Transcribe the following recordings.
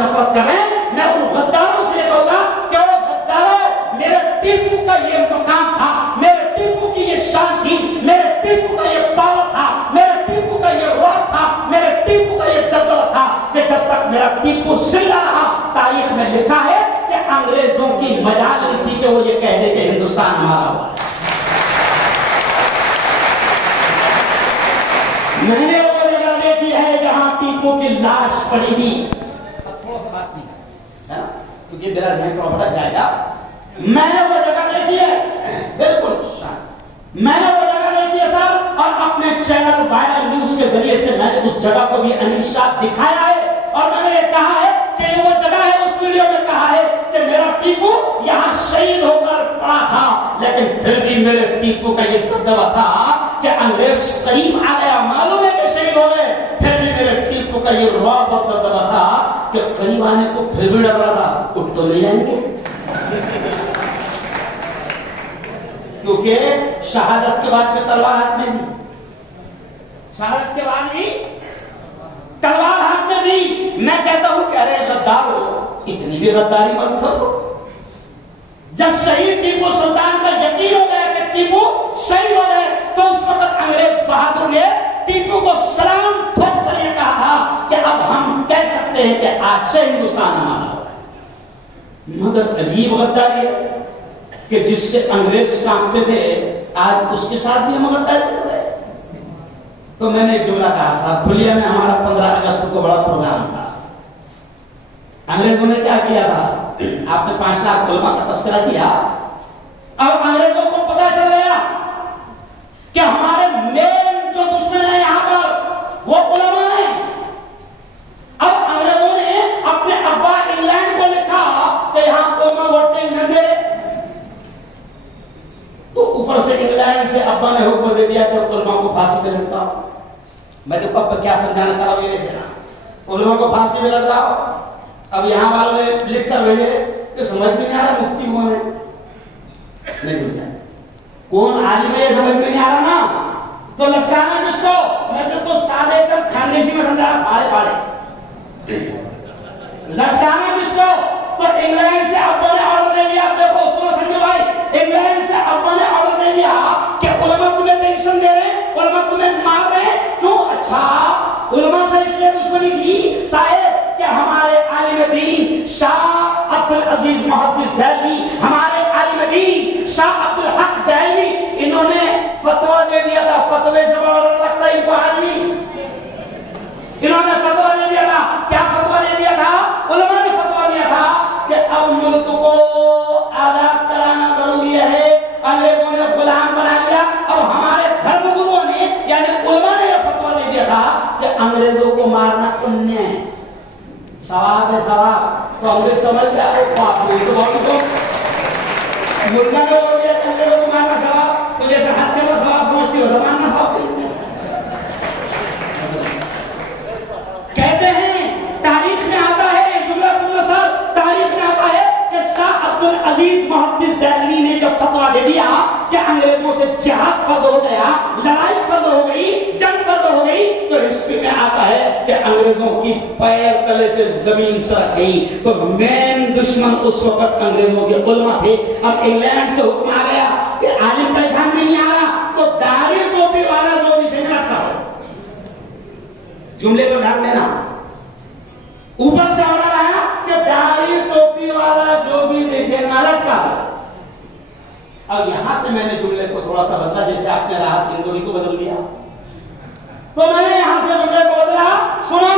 से नफरत कर रहे हैं, मैं उन गद्दारों से कहूंगा कि वो गद्दारों, मेरे टीपू का ये मकाम था, मेरे टीपू की ये शान थी, मेरे टीपू का ये पावर था, मेरे टीपू का ये रौब था, मेरे टीपू का ये दबदबा था कि जब तक मेरा टीपू जिंदा रहा, तारीख में लिखा है कि अंग्रेजों की मजाल नहीं थी कि वो ये कह दे कि हिंदुस्तान हमारा हुआ है। मैंने वो जगह देखी है जहां टीपू की लाश पड़ी थी। अब थोड़ा सा बात नहीं है ना, क्योंकि मेरा जहन थोड़ा भटक जाएगा। मैंने वो जगह देखी है, बिल्कुल मैंने वो जगह देखी है सर, और अपने चैनल वायरल न्यूज के जरिए से मैंने उस जगह को भी अनिशा दिखाया है, और मैंने ये कहा है कि ये वो जगह है, उस वीडियो में कहा है कि मेरा टीपू यहां शहीद होकर पड़ा था, लेकिन फिर भी मेरे टीपू का ये दबदबा था कि अंग्रेज करीब आ गया, मालूम है कि शहीद हो गए, फिर भी मेरे टीपू का ये रौब और दबदबा था कि करीब आने को फिर भी डर रहा था, उठ तो नहीं आएंगे, क्योंकि शहादत के बाद में तलवार हाथ में दी, शहादत के बाद भी तलवार हाथ में दी। मैं कहता हूं कह रहे गद्दारो, इतनी भी गद्दारी मत करो। जब शहीद टीपू सुल्तान का यकीन हो गया कि टीपू शहीद हो गए, तो उस वक्त अंग्रेज बहादुर ने टीपू को सलाम ठोक कर यह कहा था कि अब हम कह सकते हैं कि आज से हिंदुस्तान हमारा हो गया। मगर अजीब गद्दारी है कि जिससे अंग्रेज कांपते थे, आज उसके साथ भी हम गद्दारी कर रहे हैं। तो मैंने एक जुमला कहा, साहब धुलिया में हमारा 15 अगस्त को बड़ा प्रोग्राम था, अंग्रेजों ने क्या किया था, आपने 5 लाख उलमा का तस्करा किया। अब अंग्रेजों को पता चल गया कि हमारे मेन जो दुश्मन है यहां पर वो उलमा है। अब अंग्रेजों ने अपने अब्बा इंग्लैंड को लिखा कि यहां उलमा वोटिंग झंडे, तो ऊपर से इंग्लैंड से अब्बा ने हुक्म दे दिया कि उलमा को फांसी पे लटकाओ। मैं तो पापा क्या समझाना चाह रहा हूं ये देखना, उलमा को फांसी पे लटकाओ। अब यहां वालों ने लिख कर भेजे कि समझ में नहीं आ रहा मुफ्ती कौन है, नहीं समझा कौन आलिम है, समझ में नहीं आ रहा ना, तो लटकाना किसको? मैं तो सादे एकदम खानदेशी में समझा रहा, फाड़े फाड़े लटकाना किसको? तो इंग्लैंड से अब्बा ने ऑर्डर दे दिया, देखो सुनो संजय भाई, इंग्लैंड से अब्बा ने ऑर्डर दे दिया कि उलमा तुम्हें टेंशन दे रहे हैं, उलमा तुम्हें मार रहे हैं, क्यों? अच्छा, उलमा से इसलिए दुश्मनी थी शायद कि हमारे आलिम दीन शाह अब्दुल अजीज मुहद्दिस देहलवी, हमारे आलिम दीन शाह अब्दुल हक देहलवी, इन्होंने फतवा दे दिया था, फतवे से बड़ा लगता है इनको आदमी, इन्होंने फतवा दे दिया था। क्या फतवा दे दिया था? उलमा ने फतवा दिया था कि अब मुल्क को आजाद कराना जरूरी है, अंग्रेजों ने गुलाम बना लिया। अब हमारे धर्मगुरुओं ने यानी उलमा ने यह फतवा दे दिया था कि अंग्रेजों को मारना पुण्य है, सवाब है सवाब। तो अंग्रेज समझ जाए तो मुल्ला ने बोल दिया अंग्रेजों को मारना सवाब, तो जैसे हज करना सवाब समझती हो, मारना सवाब नहीं। कहते हैं तारीख में आता है, जुमला सुनना सर, तारीख में आता है कि शाह अब्दुल अजीज मुहद्दिस देहलवी ने जब फतवा दे दिया कि अंग्रेजों से जिहाद फर्ज हो गया, लड़ाई फर्ज हो गई, जंग फर्ज हो गई, तो हिस्ट्री में आता है कि अंग्रेजों की पैर तले से जमीन सरक गई। तो मेन दुश्मन उस वक्त अंग्रेजों के उलमा थे। अब इंग्लैंड से हुक्म आ गया कि आलिम पहचान में नहीं आ रहा, तो दाढ़ी टोपी वाला जो दिखे लटका, जुमले को ध्यान देना, ऊपर से ऑर्डर आया कि दाढ़ी टोपी वाला जो भी दिखे ना लटका। अब यहां से मैंने जुमले को थोड़ा सा बदला, जैसे आपने राहत हिंदुरी को बदल दिया, तो मैंने यहां से जुमले को बदला। सुनो,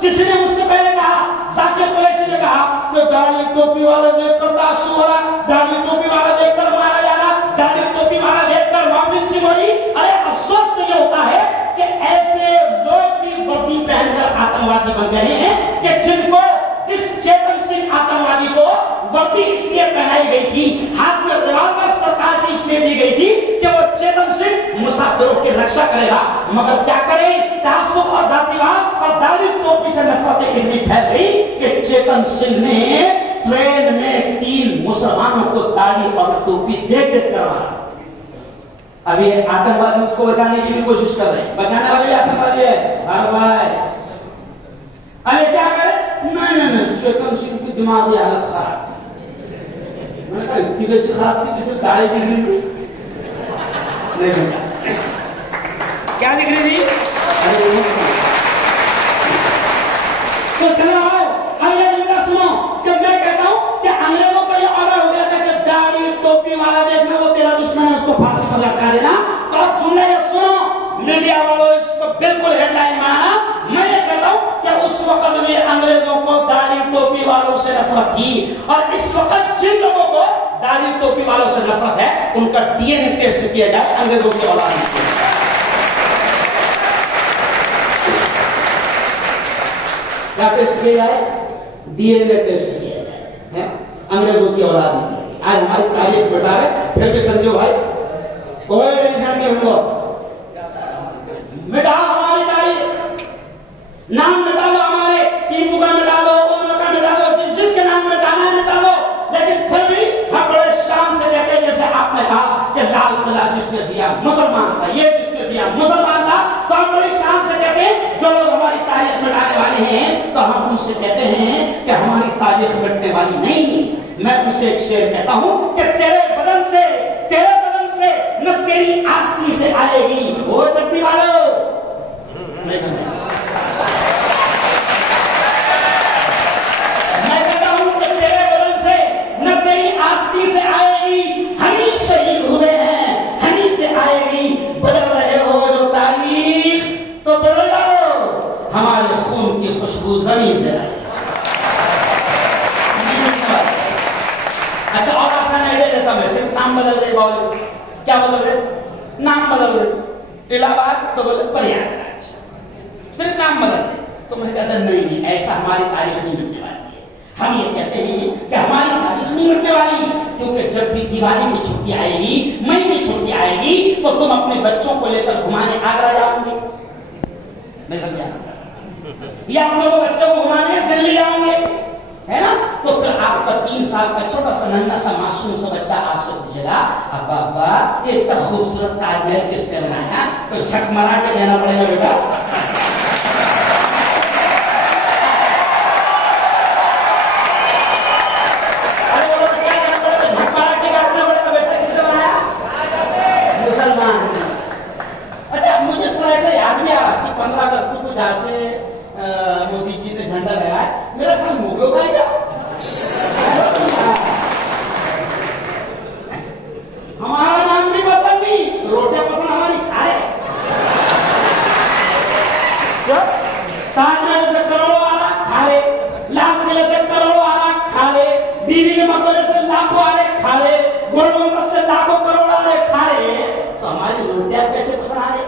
किसी ने मुझसे पहले कहा, जाकिर कुरैशी ने कहा कि दाढ़ी टोपी वाला देखकर ताशु हो रहा, दाढ़ी टोपी वाला देखकर मारा जा रहा, दाढ़ी टोपी वाला देखकर मामूली सी बोली। अरे अफसोस तो ये होता है कि ऐसे लोग भी वर्दी पहनकर आतंकवादी बन गए हैं कि जिनको, जिस चेतन सिंह आतंकवादी को वर्दी इसलिए पहनाई गई थी, हाथ में रिवॉल्वर सरकार की इसलिए दी गई थी कि वो चेतन सिंह मुसाफिरों की रक्षा करेगा, मगर क्या करे, तासुब और जातिवाद और दाढ़ी टोपी से नफरत इतनी फैल गई कि चेतन सिंह ने ट्रेन में 3 मुसलमानों को दाढ़ी और टोपी देख देख कर मारा। अब ये आतंकवादी उसको बचाने की भी कोशिश कर रहे हैं, बचाने वाले आतंकवादी है। अरे भाई, अरे क्या करे, नहीं नहीं नहीं, चेतन सिंह की दिमागी हालत खराब थी। मैंने कहा इतनी कैसी खराब थी, किसी दाढ़ी दिख रही थी? नहीं भैया, क्या दिख रही थी? तो चलो आओ, अब ये जुमला सुनो कि मैं कहता हूं कि अंग्रेजों को ये ऑर्डर हो गया था कि दाढ़ी टोपी वाला देखना वो तेरा दुश्मन है, उसको फांसी पर लटका देना। तो अब जुमला ये सुनो, मीडिया वालों इसको बिल्कुल हेडलाइन माना। मैं ये कहता हूं कि उस वक्त भी अंग्रेजों को दाढ़ी टोपी वालों से नफरत थी, और इस वक्त जिन लोगों को दाढ़ी टोपी वालों से नफरत है उनका डीएनए टेस्ट किया जाए अंग्रेजों की औलाद में। क्या टेस्ट किया जाए? डीएनए टेस्ट किया जाए, अंग्रेजों की औलाद नहीं। आज हमारी तारीख बता रहे, फिर भी संजू भाई कोई टेंशन नहीं, हमको मिटाओ हमारी तारीख, नाम मिटा लो हमारे, टीपू का मिटा लो, ओनो का मिटा लो, जिसके नाम मिटाना है मिटा लो। लेकिन फिर भी हम बड़े शान से कहते हैं, जैसे आपने कहा कि लाल किला जिसने दिया मुसलमान था, ये जिसने दिया मुसलमान था, तो हम बड़ी शान से कहते हैं जो लोग हमारी तारीख मिटाने वाले हैं, तो हम उनसे कहते हैं कि हमारी तारीख मिटने वाली नहीं। मैं उनसे एक शेर कहता हूं कि तेरे बदन से न तेरी आस्ती से आएगी वो चट्टी वालों। मैं कहता हूं कि तेरे बदन से न तेरी आस्ती से आएगी, हम ही शहीद हुए हैं, हम ही से आएगी। बदल रहे हो जो तारीख तो बदल जाओ, हमारे खून की खुशबू जमीन से आएगी। अच्छा, और आसान आइडिया देता हूं, सिर्फ नाम बदल रहे, बोल क्या बदल रहे? नाम बदल रहे, इलाहाबाद तो बोले प्रयागराज, सिर्फ नाम बदल रहे। तो मैं कहता नहीं, ऐसा हमारी तारीख नहीं मिटने वाली है। हम ये कहते हैं कि हमारी तारीख नहीं मिटने वाली, क्योंकि जब भी दिवाली की छुट्टी आएगी, मई की छुट्टी आएगी, तो तुम अपने बच्चों को लेकर घुमाने आगरा जाओगे, नहीं समझा? या अपने को बच्चों को घुमाने दिल्ली जाओगे, है ना? तो फिर आपका 3 साल का छोटा सा नन्हा सा मासूम सा बच्चा आपसे पूछेगा, अब्बा अब्बा ये इतना खूबसूरत ताजमहल किसने बनाया? तो झक मारा के कहना पड़ेगा बेटा मुसलमान। अच्छा, मुझे सर ऐसा याद भी आ रहा कि 15 अगस्त को जहां से मोदी जी ने झंडा लगाया, मेरा ख्याल मुगलों का ही था। हमारा नाम भी पसंद नहीं, रोटियां पसंद हमारी खाए। ताजमहल से करोड़ों आ रहा खा ले, लाल किले से करोड़ों आ रहा खा ले, बीवी के मकबरे से लाखों आ रहे खा ले, गोल गुंबद से लाखों करोड़ आ रहे खा ले, तो हमारी रोटियां कैसे पसंद आ रही?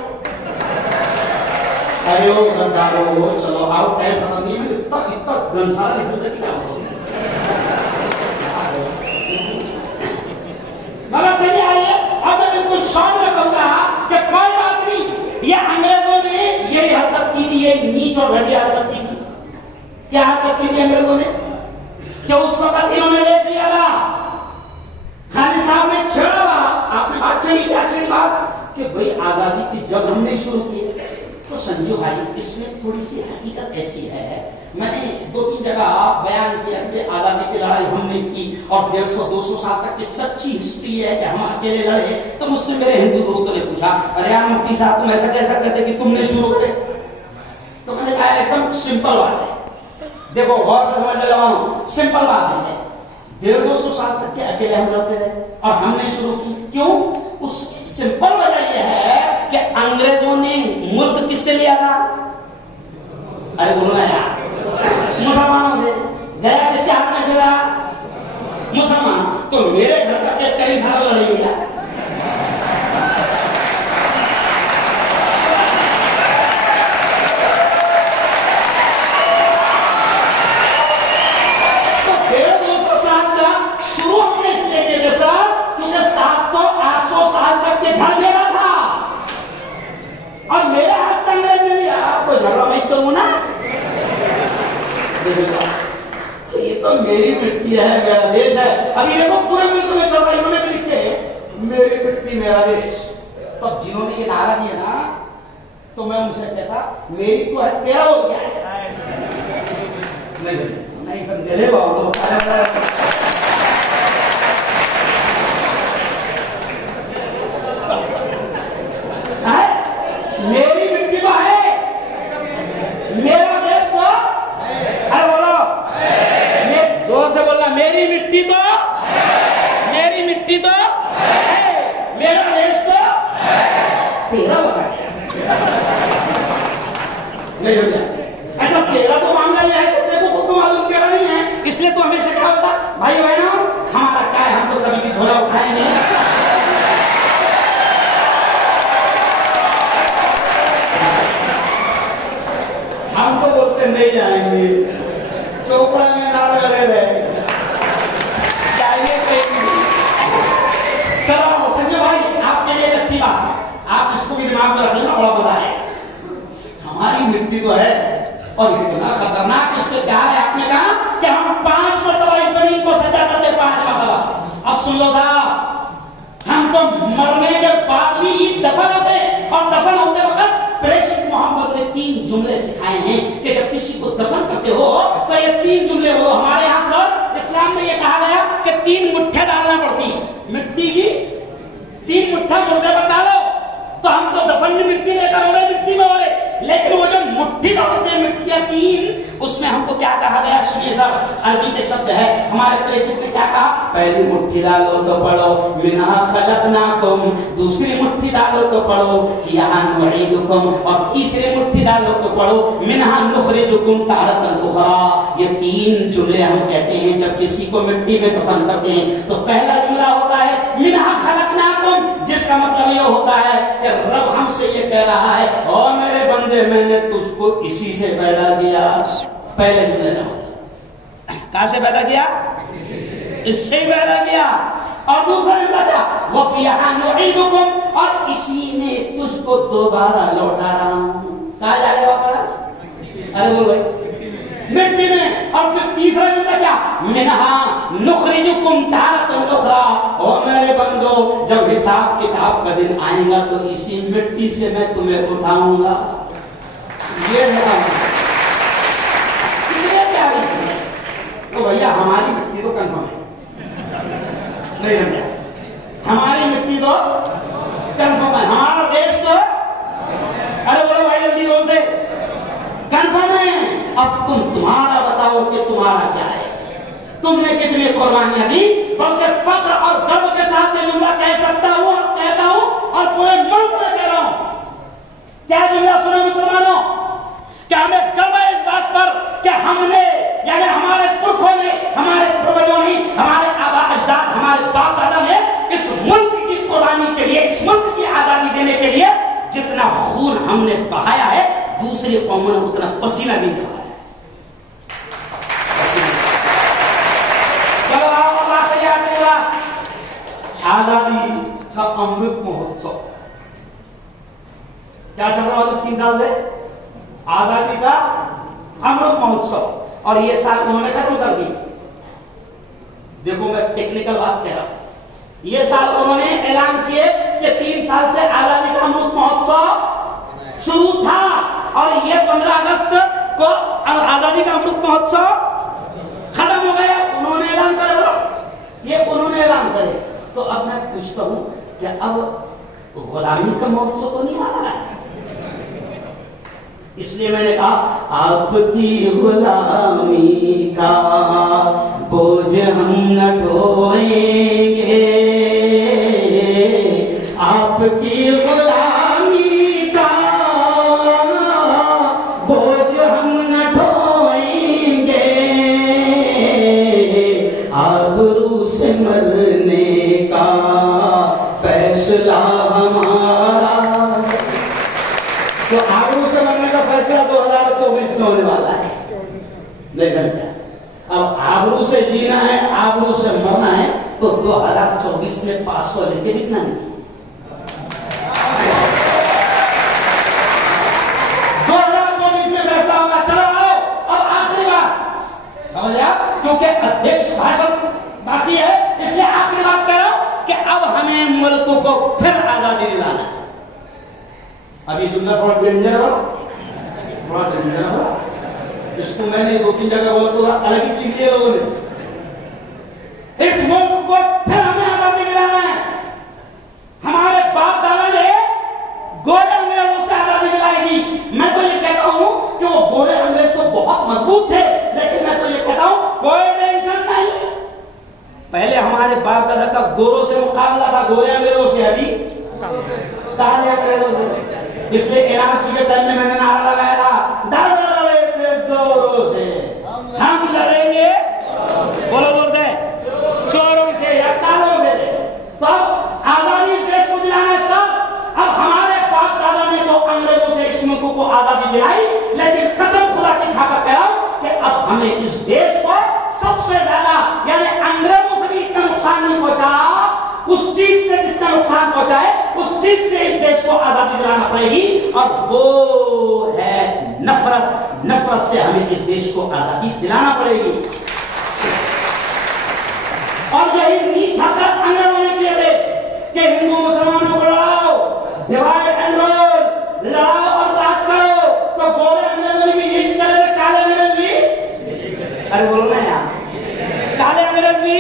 अरे ओ गद्दारो, चलो आओ, टाइम खत्म नहीं है, इतना गमसारा निकल रहा क्या बोलो? मगर चलिए आइए, अब मैं बिल्कुल शॉर्ट में कहूंगा कि कोई बात नहीं, ये अंग्रेजों ने यही हरकत की थी, ये नीच और घटिया हरकत की थी। क्या हरकत की थी अंग्रेजों ने? कि उस वक्त इन्होंने ले दिया था, खाली साहब ने छेड़ा, आपने बात छेड़ी, क्या छेड़ी बात कि भाई आजादी की जब हमने शुरू की, तो संजू भाई इसमें थोड़ी सी हकीकत ऐसी है, मैंने 2-3 जगह बयान किया कि आजादी की लड़ाई हमने की और 150-200 साल तक की सच्ची हिस्ट्री है कि हम अकेले लड़े। तो मुझसे मेरे हिंदू दोस्तों ने पूछा, अरे यार मुफ्ती साहब तुम ऐसा कैसा कहते कि तुमने शुरू करे? तो मैंने कहा एकदम सिंपल बात है, देखो गौर से समझने लगा हूं, सिंपल बात है, 150-200 साल तक के अकेले हम लड़ते रहे और हमने शुरू की। क्यों? उसकी सिंपल वजह यह है कि अंग्रेजों ने मुल्क किससे लिया था? अरे बोलो ना यार, मुसलमानों से। गया किसके हाथ में से रहा? मुसलमान। तो मेरे घर का केस कहीं सारा लड़ाई गया, तो 150-200 साल तक शुरू हमने इसलिए किए थे सर, क्योंकि 700-800 साल तक के घर मेरा था और मेरे हाथ से अंग्रेज ने लिया, तो झगड़ा मैं करूँ ना? तो ये तो मेरी मिट्टी है, मेरा देश है। अभी देखो पूरे मुल्क में चल रहा है, इन्होंने भी लिखे मेरी मिट्टी मेरा देश। तो जिन्होंने ये नारा दिया ना, तो मैं उनसे कहता मेरी तो है, तेरा बोल क्या है? नहीं नहीं समझे रे बाबू। मेरी मिट्टी तो है, मेरा देश तो, अरे बोलो, जोर से बोलना, मेरी मिट्टी तो, मेरी मिट्टी तो है, मेरा देश तो तेरा बता नहीं हो गया। अच्छा तेरा तो मामला यह है कि देखो खुद को मालूम तेरा नहीं है, इसलिए तो हमेशा क्या होता भाई बहनों हमारा क्या है, हम तो कभी भी झोला उठाए नहीं। हम तो बोलते नहीं जाएंगे, चोपड़ा में नारा लगे रहे चाहिए चलो संजय भाई आपके लिए एक अच्छी बात है, आप इसको भी दिमाग में रख लेना, बड़ा मजा है। हमारी मिट्टी तो है और इतना खतरनाक इससे क्या है, आपने कहा कि हम 5 मरतबा इस जमीन को सजा करते, 5 मरतबा। अब सुन लो साहब, हम तो मरने के बाद भी दफन होते और दफन होते वक्त प्रेषित मोहम्मद ने 3 जुमले सिखाए हैं कि जब किसी को दफन करते हो तो ये 3 जुमले बोलो। हमारे यहाँ सर इस्लाम में ये कहा गया कि 3 मुट्ठे डालना पड़ती है मिट्टी की, 3 मुट्ठा मुर्दे पर डालो, तो हम तो दफन में मिट्टी लेकर हो रहे, मिट्टी में हो रहे, लेकिन वो जो मुट्ठी डालते हैं मिट्टियां 3, उसमें हमको क्या कहा गया सुनिए साहब, अरबी के शब्द है, हमारे प्रेषित ने क्या कहा, पहली मुट्ठी डालो तो पढ़ो मिन्हा खलकनाकुम, दूसरी मुट्ठी डालो तो पढ़ो फिहा नुईदुकुम, और तीसरी मुट्ठी डालो तो पढ़ो मिन्हा नुखरिजुकुम तारतन उखरा। ये 3 जुमले हम कहते हैं जब किसी को मिट्टी में दफन करते हैं। तो पहला जुमला होता है मिन्हा खलकनाकुम, जिसका मतलब ये होता है कि रब हमसे ये कह रहा है, और मेरे बंदे मैंने तुझको इसी से पैदा किया। पहले जुमले का कहां से पैदा किया, इससे ही पैदा किया। और दूसरा जुमला क्या, वो फिहा नुईदुकुम, और इसी में तुझको दोबारा लौटा रहा हूं। कहा जा रहे वापस, अरे बोल भाई मिट्टी में। और फिर तीसरा जुमला क्या, मिन्हा नुखरिजुकुम तारतन उखरा, और मेरे बंदो जब हिसाब किताब का दिन आएगा तो इसी मिट्टी से मैं तुम्हें उठाऊंगा। ये क्या है तो भैया हमारी मिट्टी तो कंफर्म है, नहीं समझा, हमारी मिट्टी तो कंफर्म है, हमारा देश तो, अरे बोलो भाई जल्दी जोर से, कंफर्म है। अब तुम्हारा बताओ कि तुम्हारा क्या है, तुमने कितनी कुर्बानियां दी। बल्कि फख्र और गर्व के साथ ये जुमला कह सकता हूं और कहता हूं और पूरे मुल्क में कह रहा हूं। क्या जुमला सुनो मुसलमानों, क्या हमें गर्व है इस बात पर कि हमने यानी हमारे पुरखों ने, हमारे पूर्वजों ने, हमारे आबा अजदाद, हमारे बाप दादा ने इस मुल्क की कुर्बानी के लिए, इस मुल्क की आजादी देने के लिए जितना खून हमने बहाया है, दूसरी कौमों ने उतना पसीना नहीं बहाया। आजादी का अमृत महोत्सव क्या चल रहा है 3 साल से, आजादी का अमृत महोत्सव, और ये साल उन्होंने खत्म कर दी। देखो मैं टेक्निकल बात कह रहा हूं, ये साल उन्होंने ऐलान किए कि 3 साल से आजादी का अमृत महोत्सव शुरू था, और ये 15 अगस्त को आजादी का अमृत महोत्सव खत्म हो गया। उन्होंने ऐलान करे, ये उन्होंने ऐलान करे। तो अब मैं पूछता हूं कि अब गुलामी का महोत्सव तो नहीं आ रहा है, इसलिए मैंने कहा आपकी गुलामी का बोझ हम न ढोएंगे, आपकी गुलामी का बोझ हम न ढोएंगे, आबरू से मरने का फैसला हमारा। तो आबरू से मरने का फैसला 2024 में होने वाला है, नहीं समझा। अब आबरू से जीना है, आबरू से मरना है, तो 2024 में 500 लेके बिकना नहीं, 2024 में फैसला होगा। चलो आओ अब आखिरी बात समझ लिया, क्योंकि अध्यक्ष भाषण बाकी है, इसलिए आखिरी बात कह रहा हूं कि अब हमें मुल्क को फिर आजादी दिलाना है। अभी जुमला थोड़ा डेंजर हो, थोड़ा डेंजर हो, इसको मैंने 2-3 जगह बोला तो अलग ही लिख दिया लोगों ने। इस मुल्क को फिर हमें आजादी दिलाना है। हमारे बाप दादा ने गोरे अंग्रेजों से आजादी दिलाएगी। मैं तो ये कहता हूं कि वो गोरे अंग्रेज तो बहुत मजबूत थे, लेकिन मैं तो ये कहता हूं कोई टेंशन नहीं। पहले हमारे बाप दादा का गोरों से मुकाबला था, गोरे अंग्रेजों से, अभी काले अंग्रेजों से। इसलिए एनआरसी के टाइम में मैंने नारा लगाया था, दादा लड़े थे गोरों से, हम लड़ेंगे, बोलो जोर से, चोरों से या कालों से। तो अब आजादी इस देश को दिलाना है सब। अब हमारे बाप दादा ने तो अंग्रेजों से इस मुल्क को आजादी दिलाई, लेकिन कसम खुदा की खाकर कह रहा हूं कि अब हमें इस देश को सबसे ज्यादा, यानी अंग्रेजों से भी इतना नुकसान नहीं पहुंचा, उस चीज से जितना नुकसान पहुंचाए उस चीज से इस देश को आजादी दिलाना पड़ेगी, और वो है नफरत। नफरत से हमें इस देश को आजादी दिलाना पड़ेगी। और यही नीच हरकत अंग्रेजों ने किए थे कि हिंदू मुसलमानों को लड़ाओ, डिवाइड एंड रूल, लड़ाओ और राज करो। तो गोरे अंग्रेजों ने भी यही करे थे, काले अंग्रेज भी, अरे बोलो ना यार, काले अंग्रेज भी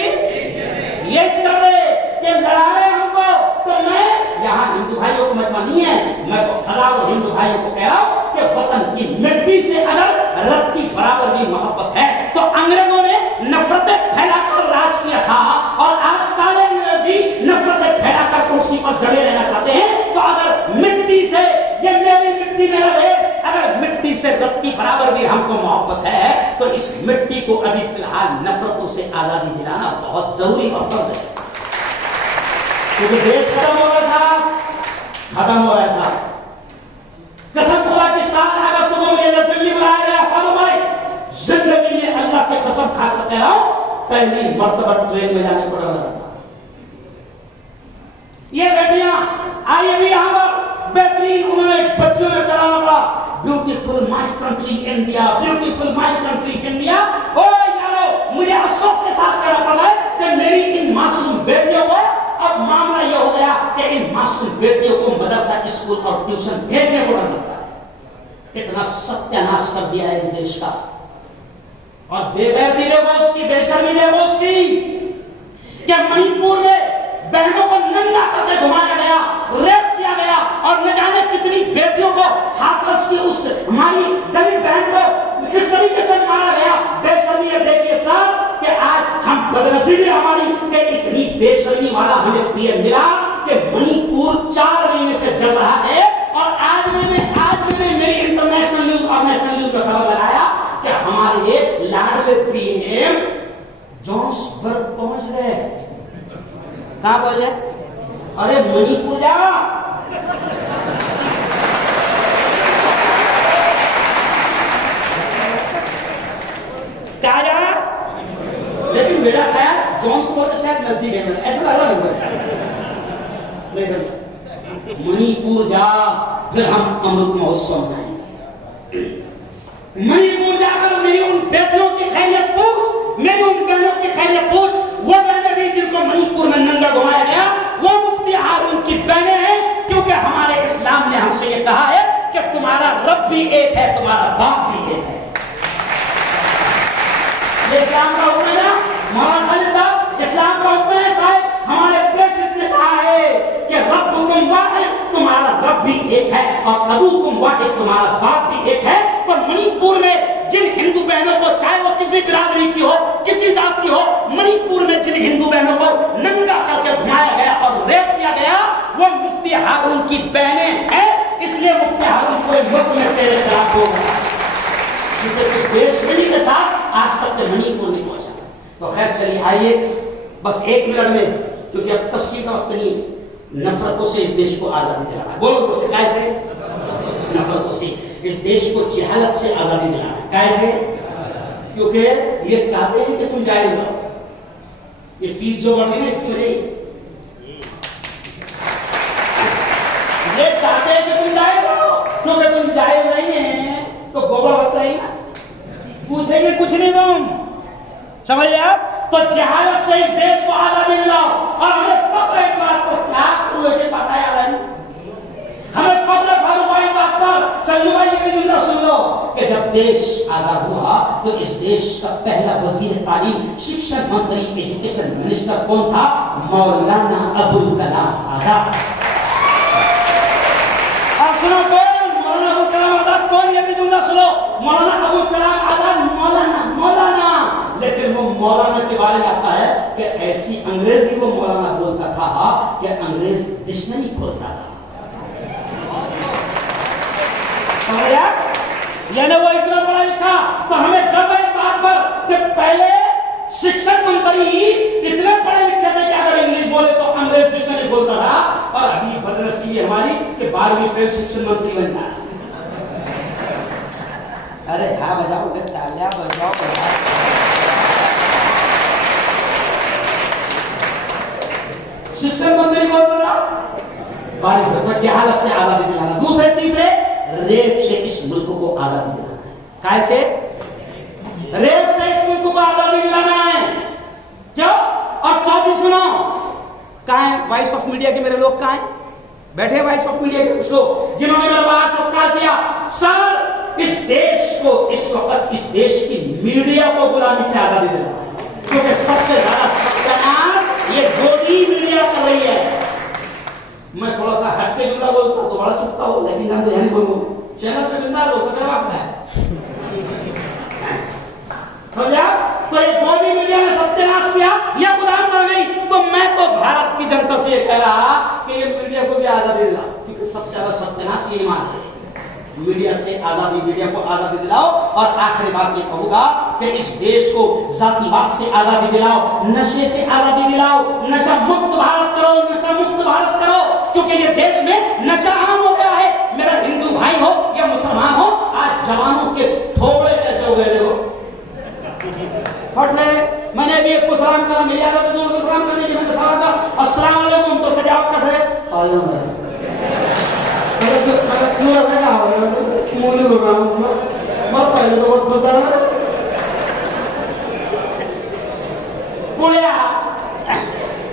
यही कर रहे कि लड़ा रहे हमको। तो मैं यहाँ हिंदू भाइयों को मत मानिए, मैं तो हजारों हिंदू भाइयों को कह रहा हूं कि वतन की मिट्टी से अगर रत्ती बराबर भी मोहब्बत है तो अंग्रेजों ने नफरतें फैलाकर राज किया था, और आज काले अंग्रेज भी नफरतें फैलाकर कुर्सी पर जड़े रहना चाहते हैं। तो अगर मिट्टी से, ये मेरी मिट्टी मेरा देश, अगर मिट्टी से रत्ती बराबर भी हमको मोहब्बत है तो इस मिट्टी को अभी फिलहाल नफरतों से आजादी दिलाना बहुत जरूरी और फर्ज है। क्योंकि देश खत्म हो रहा है साहब, खत्म हो रहा है साहब। कसम खुदा की 7 अगस्त को मुझे जब दिल्ली बुलाया गया, फारूक भाई, जिंदगी में अल्लाह की कसम खाकर कह रहा हूं, पहली मर्तबा ट्रेन में जाने पड़ रहा था। ये बेटियां आई भी यहां पर बेहतरीन, उन्होंने बच्चों में कराना पड़ा, beautiful my country India, beautiful my country India. ओ यारो, मुझे अफसोस के साथ कहना पड़ा है कि मेरी इन मासूम बेटियों को, अब मामला यह हो गया कि इन मासूम बेटियों को मदरसा, स्कूल और ट्यूशन भेजने को डर लगता है। इतना सत्यानाश कर दिया है इस देश का। और बेगैरती देखो उसकी, बेशर्मी देखो उसकी, कि मणिपुर में बहनों को नंगा करके घुमाया गया, रेप किया गया, और न जाने कितनी बेटियों को हाथरस की उस हमारी गरीब बहन को किस तरीके से मारा गया। बेशर्मी है। देखिए साहब कि आज हम बदनसीबी हमारी कि इतनी बेशर्मी वाला हमें पीएम मिला कि मणिपुर 4 महीने से जल रहा है, और आज मैंने मेरी इंटरनेशनल न्यूज और नेशनल न्यूज में खबर लगाया कि हमारे लाडले पीएम जोहान्सबर्ग पहुंच गए। कहां पहुंच गए? अरे मणिपुर जा, कहा जा, लेकिन मेरा ख्याल जोहान्सबर्ग शायद नजदीक है, ऐसा लग रहा है। मणिपुर जा, फिर हम अमृत महोत्सव मनाएंगे। मणिपुर जाकर मेरी उन बेटियों की खैरियत पूछ, मेरी उन बहनों की खैरियत पूछ। वो बहनें भी जिनको मणिपुर में नंगा घुमाया गया, वो मुफ्ती हारून की बहनें हैं, क्योंकि हमारे इस्लाम ने हमसे ये कहा है कि तुम्हारा रब भी एक है, तुम्हारा बाप भी एक है। ये इस्लाम का हुक्म है ना मौलाना खालिद साहब, इस्लाम का हुक्म है साहब। हमारे प्रेसिडेंट ने कहा है कि रब्बुकुम वाहिद, तुम्हारा रब भी एक है, और अबूकुम वाहिद, तुम्हारा बाप भी एक है। तो मणिपुर में जिन हिंदू बहनों को, चाहे वो किसी बिरादरी की हो, किसी जात की हो, मणिपुर में जिन हिंदू बहनों को नंगा करके घुमाया गया और रेप किया गया, वो मुफ्ती हारून की बहनें हैं। इसलिए मुफ्ती हारून को मुफ्त में तेरे खिलाफ होगा। देशप्रेमी के साथ आज तक के मणिपुर नहीं पहुंचा। तो खैर चलिए, आइए बस 1 मिनट में, क्योंकि अब तफसील का वक्त नहीं, नफरतों से इस देश को आजादी दिलाना है। बोलो तो कैसे? नफरतों से इस देश को जहालत से आजादी दिलाना है। कैसे? क्योंकि ये चाहते हैं कि तुम जाहिल रहो। ये फीस जो बढ़ रही है इसकी वजह, ये चाहते हैं कि तुम जाहिल रहो, क्योंकि तुम जाहिल नहीं है तो गोबर होता ही ना, पूछेंगे कुछ नहीं तुम, समझ रहे आप? तो जहालत से इस देश को आजादी दिलाओ। और हमें फख्र इस बात पर, क्या हुए के पता है, हमें फख्र फारूक भाई बात पर, संजू भाई की भी जिंदा सुन लो कि कि जब देश आजाद हुआ तो इस देश का पहला वजीर तालीम, शिक्षण मंत्री, एजुकेशन मिनिस्टर कौन था? मौलाना अबुल कलाम आजाद। सुनो कौन? मौलाना अबुल कलाम आजाद कौन? ये भी जुमला सुनो, मौलाना अबुल कलाम आजाद मौलाना मौलाना। लेकिन वो मौलाना के बारे में आता है कि ऐसी अंग्रेजी वो मौलाना बोलता था कि अंग्रेज डिक्शनरी खोलता था। यानी वो इतना पढ़ा लिखा, तो हमें गर्व है इस बात पर कि पहले शिक्षण मंत्री इतने पढ़े लिखे थे कि अगर इंग्लिश बोले तो अंग्रेज डिक्शनरी बोलता था, और अभी बदनसीबी हमारी कि 12वीं फेल शिक्षण मंत्री बनता है। अरे हाँ बजाओ, तालियां बजाओ बजाओ। शिक्षण मंत्री कौन बना? 12वीं फेल। तो जहालत से आजादी दिलाना। दूसरे तीसरे, रेप से इस मुल्क को आजादी दिलाना है। कैसे? रेप से इस मुल्क को आजादी दिलाना है। क्यों? और चौथी सुनो, कहां है वॉइस ऑफ मीडिया के मेरे लोग? कहां है? बैठे वॉइस ऑफ मीडिया के कुछ लोग जिन्होंने मेरा बाहर सत्कार किया। सर, इस देश को इस वक्त इस देश की मीडिया को गुलामी से आजादी दिलाना है, क्योंकि सबसे ज्यादा सत्यानाश ये गोदी मीडिया कर रही है। मैं थोड़ा सा हटके जुमला बोलता तो बड़ा चुपता हूं, लेकिन हम तो यही बोलूं, चैनल पे जिंदा रहो तो क्या बात है? तो ये गोदी मीडिया ने सत्यानाश किया, यह गुलाम कर गई। तो मैं तो भारत की जनता से कह रहा कि ये मीडिया को भी आजादी दिलाओ, क्योंकि सबसे ज्यादा सत्यानाश ये मानते हैं। मीडिया से आजादी, मीडिया को आजादी दिलाओ। और आखिरी बात ये कहूंगा कि इस देश को जातिवाद से आजादी दिलाओ, नशे से आजादी दिलाओ, नशा मुक्त भारत करो, नशा मुक्त भारत करो, क्योंकि ये देश में नशा आम हो गया है। मेरा हिंदू भाई हो या मुसलमान हो, आज जवानों के थोबड़े कैसे हो गए हो? मैंने अभी एक को सलाम करा, मेरी आदत है दोनों से सलाम करने की। मैंने सलाम करा अस्सलाम वालेकुम, तो उसका जवाब कैसे है?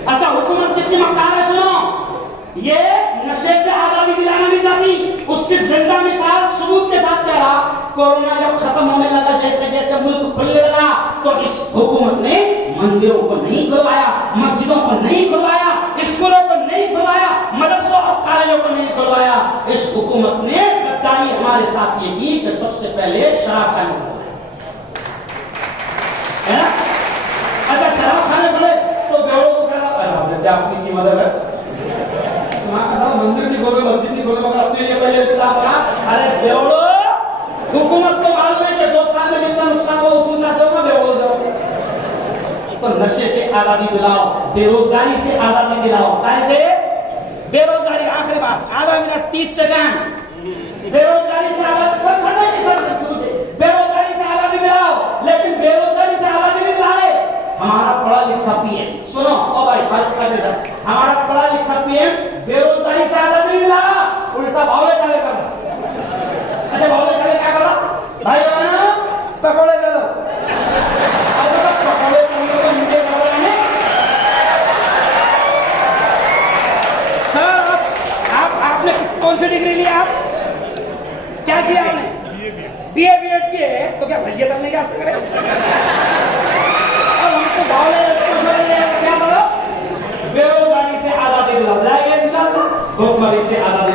अच्छा, हुकूमत कितनी मक्कार है सुनो। ये नशे से आजादी दिलाना नहीं चाहती। उसकी जिंदा मिसाल सबूत के साथ कह रहा, कोरोना जब खत्म होने लगा, जैसे जैसे मुल्क खुलने लगा, तो इस हुकूमत ने मंदिरों को नहीं खुलवाया, मस्जिदों को नहीं खुलवाया, स्कूलों को नहीं खुलवाया, मदरसों और कॉलेजों को नहीं खुलवाया। इस हुकूमत ने गद्दारी हमारे साथ ये की कि सबसे पहले शराब खाने खुलवाया, है ना? अच्छा, शराब खाने खुले तो बेवड़ों को क्या अपनी की मदद है? मंदिर नहीं खोले, मस्जिद नहीं खोले, मगर अपने लिए पहले इंतजाम करा। अरे बेवड़ो, हुकूमत को मालूम है कि 2 साल में जितना नुकसान हो उतना से होगा, बेवड़ो जाओ। तो नशे से आजादी दिलाओ, बेरोजगारी से आजादी दिलाओ। कैसे? बेरोजगारी, आखिरी बात, आधा मिनट 30 सेकंड। बेरोजगारी से आजादी, सब बेरोजगारी से आजादी दिलाओ, लेकिन बेरोजगारी से आजादी नहीं दिलाए। हमारा पढ़ा लिखा पीएम, सुनो ओ भाई, हमारा पढ़ा लिखा पीएम बेरोजगारी से आजादी नहीं दिला, उल्टा भावले चले कर रहा। अच्छा, भावले चले क्या कर रहा? भाई पकौड़े दे दो। पकौड़े सर, आपने कौन सी डिग्री लिया? आप क्या किया आपने? बीए बीएड किए, तो क्या भजिया तलने के वास्ते करे? अब हमको क्या करो? बेरोजगारी से आजादी दिलाओ, जाएगा इंशाल्लाह। भूखमरी से आजादी